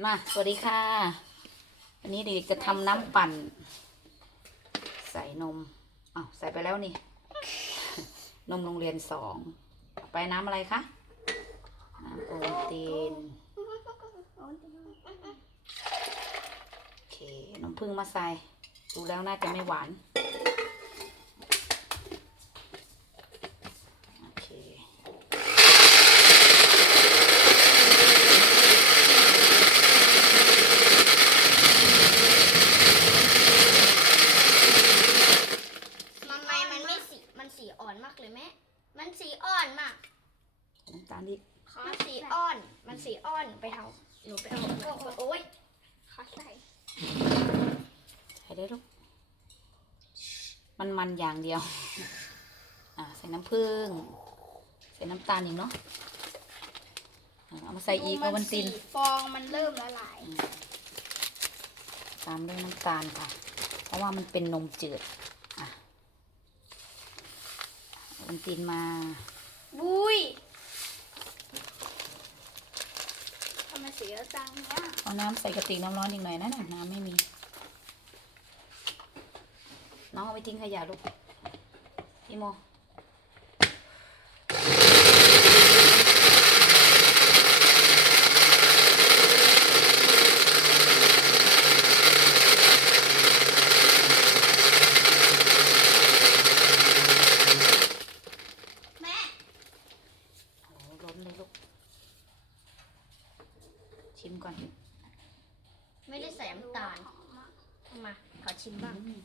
มาสวัสดีค่ะวันนี้เด็กจะทำน้ำปั่น ใส่นมอ้าวใส่ไปแล้วนี่ นมโรงเรียนสอง ไปน้ำอะไรคะ น้ำโอตินโอเคน้ำผึ้งมาใส่ ดูแล้วน่าจะไม่หวาน โอเค ทำไมมันไม่สี มันสีอ่อนมากเลยแม่มันสีอ่อนมากน้ำตาลดิมันสีอ่อน มันสีอ่อนไปเอาหนูไปเอาโอ้ยขอใส่ใส่ได้ลูกมันมันอย่างเดียว อ่าใส่น้ำผึ้งใส่น้ำตาลอีกเนาะอ่าเอามาใส่อีกเอาวันตินสีฟองมันเริ่มละลายตามด้วยน้ำตาลค่ะ เพราะว่ามันเป็นนมจืด อะเอาวันตินมา บุยทำไมสีเยอะจังเนี่ยเอาน้ำใส่กระติกน้ำร้อนอีกหน่อยนะน่ะน้ำไม่มี น้องเอาไปทิ้งขยะลูกพี่โมแม่ โอ้ล้น เลยลูก ชิมก่อนไม่ได้ใส่น้ำตาลมา ขอชิมบ้างอืม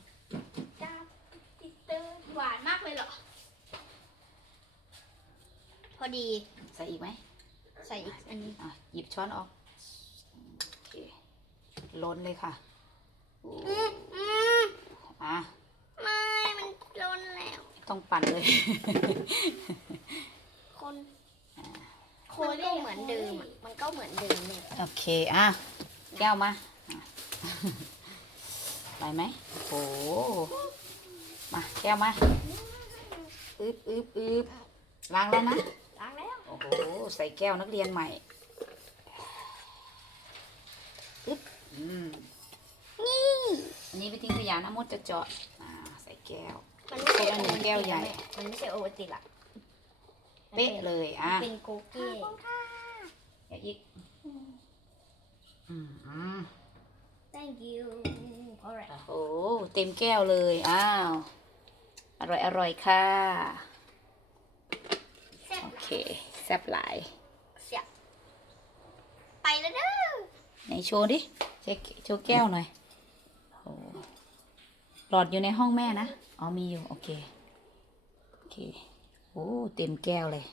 จ้าติดเตอร์หวานมากเลยเหรอ พอดี ใส่อีกไหม ใส่อีกอันนี้อะหยิบช้อนออกโอเคล้นเลยค่ะอืมอืมอะไม่ มันล้นแล้ว ต้องปั่นเลย คน คนก็เหมือนเดิมอะมันก็เหมือนเดิมเนี่ยโอเค อะ แก้วมาอะไปไหมโอ้โหมาแก้วมาอึบอึบอึบล้างแล้วนะ ล้างแล้ว โอ้โห ใส่แก้วนักเรียนใหม่อึบอืม นี่อันนี้ไปทิ้งขยะนะมดจะเจาะอ่าใส่แก้ว มันไม่ใช่คนละหนึ่งแก้วใหญ่ มันไม่ใช่โอวัลตินละ เป๊ะเลยอะเป็นโกเก้อย่าอีกอืมอืม thank you alright โอ้โหเต็มแก้วเลยอ้าวอร่อยอร่อยค่ะแซ่บโอเคแซ่บหลายเสียบไปแล้วเด้อไหนโชว์ดิเช็คโชว์แก้วหน่อยโอ้หลอดอยู่ในห้องแม่นะ อ๋อมีอยู่ โอเค โอเค โอ้ เต็มแก้วเลย